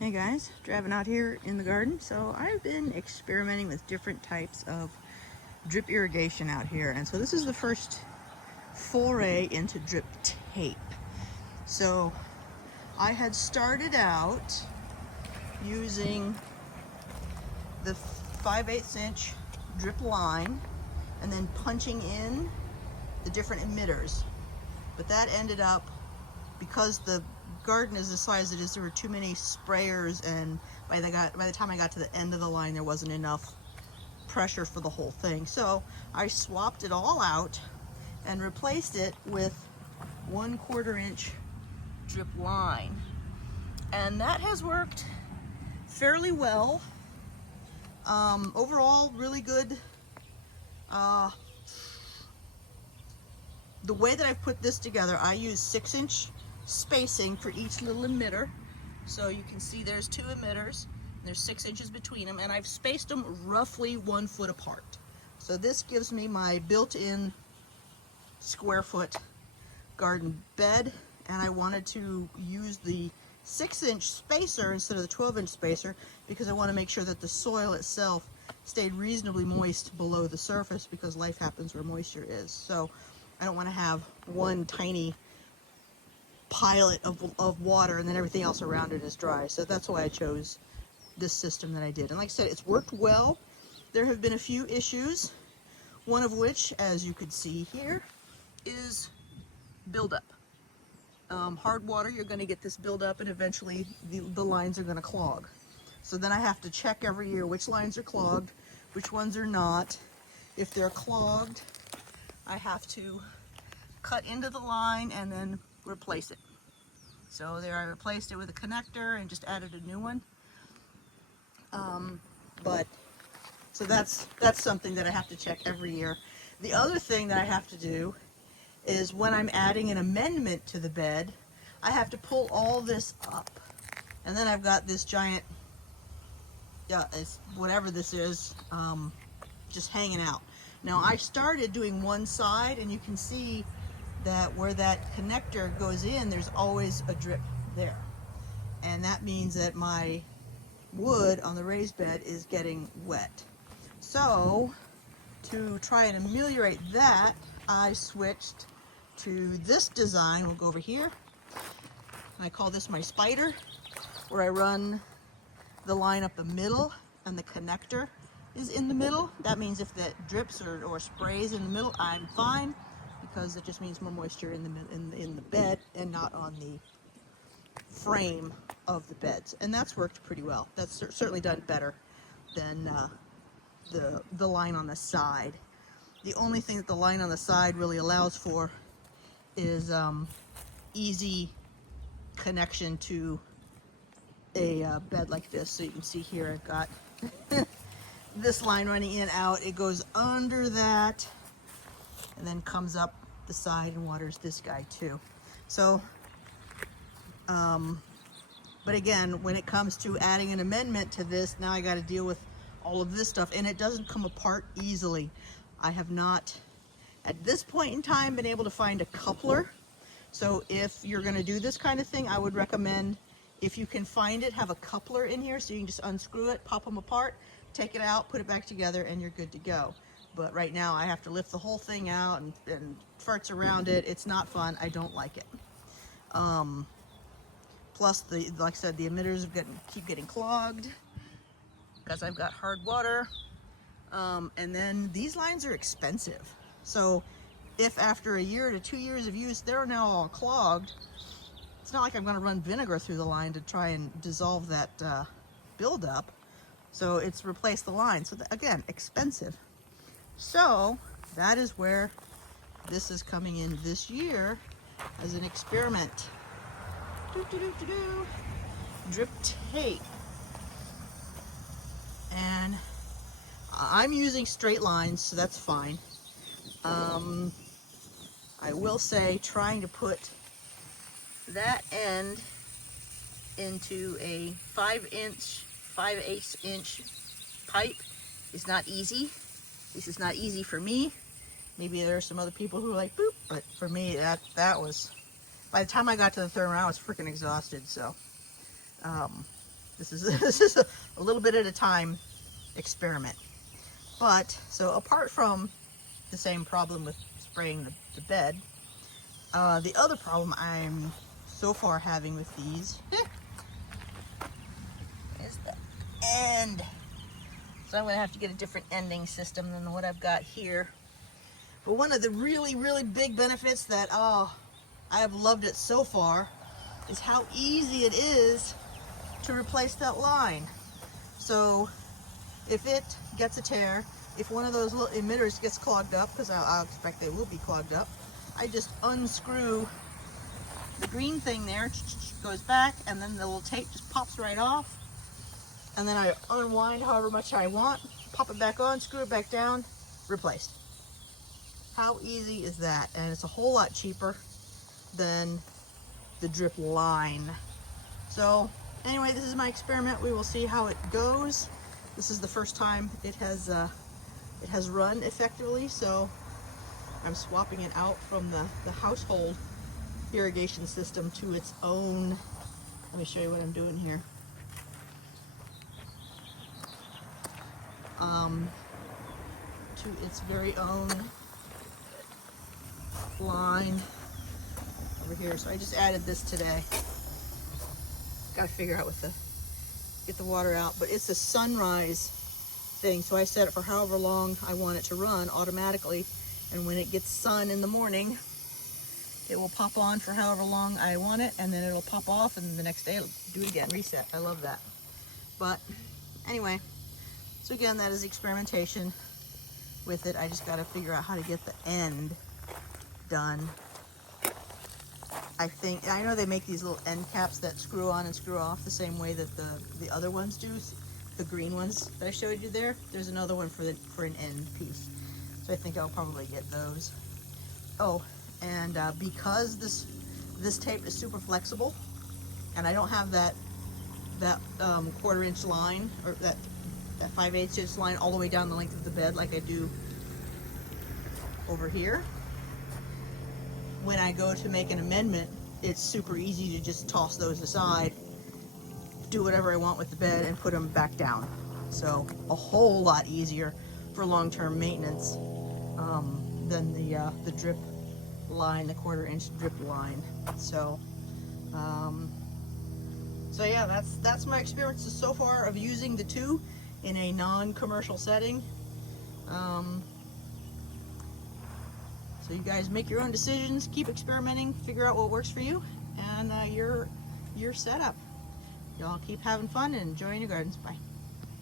Hey guys, driving out here in the garden. So I've been experimenting with different types of drip irrigation out here, and so this is the first foray into drip tape. So I had started out using the 5/8 inch drip line and then punching in the different emitters, but that ended up, because the garden is the size it is, there were too many sprayers, and by the time I got to the end of the line, there wasn't enough pressure for the whole thing. So I swapped it all out and replaced it with 1/4 inch drip line, and that has worked fairly well. Overall, really good. The way that I've put this together, I use 6-inch spacing for each little emitter. So you can see there's 2 emitters, and there's 6 inches between them, and I've spaced them roughly 1 foot apart. So this gives me my built-in square foot garden bed, and I wanted to use the 6-inch spacer instead of the 12-inch spacer because I want to make sure that the soil itself stayed reasonably moist below the surface, because life happens where moisture is. So I don't want to have one tiny pilot of water and then everything else around it is dry. So that's why I chose this system that I did. And like I said, it's worked well. There have been a few issues, one of which, as you could see here, is buildup. Hard water, you're going to get this buildup, and eventually the lines are going to clog. So then I have to check every year which lines are clogged, which ones are not. If they're clogged, I have to cut into the line and then replace it. So there, I replaced it with a connector and just added a new one. So that's something that I have to check every year. The other thing that I have to do is, when I'm adding an amendment to the bed, I have to pull all this up, and then I've got this giant, it's whatever this is, just hanging out. Now I started doing one side, and you can see that where that connector goes in, there's always a drip there, and that means that my wood on the raised bed is getting wet. So to try and ameliorate that, I switched to this design. We'll go over here. I call this my spider, where I run the line up the middle and the connector is in the middle. That means if that drips or sprays in the middle, I'm fine, because it just means more moisture in the bed and not on the frame of the beds. And that's worked pretty well. That's certainly done better than the line on the side. The only thing that the line on the side really allows for is easy connection to a bed like this. So you can see here I've got this line running in and out. It goes under that and then comes up the side and waters this guy too. So but again, when it comes to adding an amendment to this, now I got to deal with all of this stuff, and it doesn't come apart easily. I have not, at this point in time, been able to find a coupler. So if you're going to do this kind of thing, I would recommend, if you can find it, have a coupler in here so you can just unscrew it, pop them apart, take it out, put it back together, and you're good to go. But right now I have to lift the whole thing out and farts around it. It's not fun. I don't like it. Plus, like I said, the emitters keep getting clogged because I've got hard water. And then these lines are expensive. So if after a year to 2 years of use, they're now all clogged, it's not like I'm going to run vinegar through the line to try and dissolve that buildup. So it's replace the line. So again, expensive. So that is where this is coming in this year as an experiment. Drip tape. And I'm using straight lines, so that's fine. I will say, trying to put that end into a 5/8 inch pipe is not easy. This is not easy for me. Maybe there are some other people who are like, boop, but for me, that was, by the time I got to the third round, I was freaking exhausted. So This is this is a little bit at a time experiment. But so apart from the same problem with spraying the bed, the other problem I'm so far having with these is the end. So I'm going to have to get a different ending system than what I've got here. But one of the really, really big benefits that, I have loved it so far, is how easy it is to replace that line. So if it gets a tear, if one of those little emitters gets clogged up, because I'll expect they will be clogged up, I just unscrew the green thing there, goes back, and then the little tape just pops right off. And then I unwind however much I want, pop it back on, screw it back down, replaced. How easy is that? And it's a whole lot cheaper than the drip line. So anyway, this is my experiment. We will see how it goes. This is the first time it has run effectively, so I'm swapping it out from the household irrigation system to its own. Let me show you what I'm doing here. To its very own line over here. So I just added this today. Got to figure out get the water out, but it's a sunrise thing. So I set it for however long I want it to run automatically, and when it gets sun in the morning, it will pop on for however long I want it, and then it'll pop off, and the next day it'll do it again, reset. I love that. But anyway, so again, that is experimentation with it. I just got to figure out how to get the end done. I know they make these little end caps that screw on and screw off the same way that the other ones do, the green ones that I showed you there. There's another one for an end piece, so I think I'll probably get those. Oh, and because this tape is super flexible, and I don't have that 1/4 inch line, or that 5/8 inch line all the way down the length of the bed like I do over here. When I go to make an amendment, it's super easy to just toss those aside, do whatever I want with the bed, and put them back down. So a whole lot easier for long-term maintenance than the drip line, the 1/4 inch drip line. So so yeah, that's my experiences so far of using the two in a non-commercial setting. So you guys make your own decisions, keep experimenting, figure out what works for you, and your setup. Y'all keep having fun and enjoying your gardens. Bye.